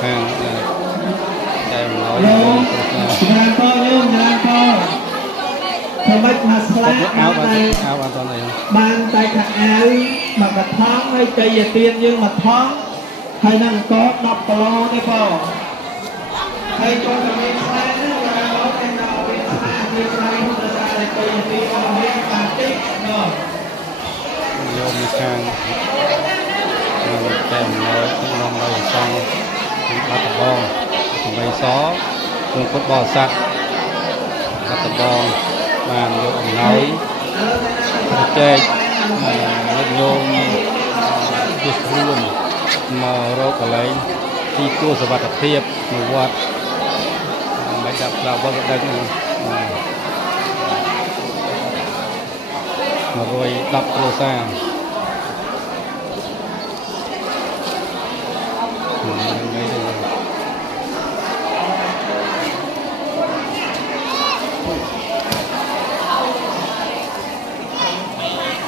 ខាងតែមិនnói ញោមច្រើនតញោមច្រើនតធ្វើម៉េចមកស្លាប់បានតែខោអាវមកកថងហើយចៃយាទានយើងមកថងហើយនឹងអង្គ10គីឡូទេបងហើយចូលទៅមានខ្សែនេះដល់មកតែដល់វាខ្សែវាប្រៃទៅសារតែចៃយាទានរបស់យើងបានតិចដល់យកមកខាងតែមិនnóiក្នុងនៅសងបាត់ដបងសម្ដីសក្នុងពុទ្ធបរិស័ទបាត់ដបងបានយកអំណោយចែកញាតិញោមជាខ្លួនមករកកន្លែងទីទួលសុវត្ថិភាពនៅវត្តមិនដាក់ផ្លាវវត្តដឹក110គ្រួសារមិន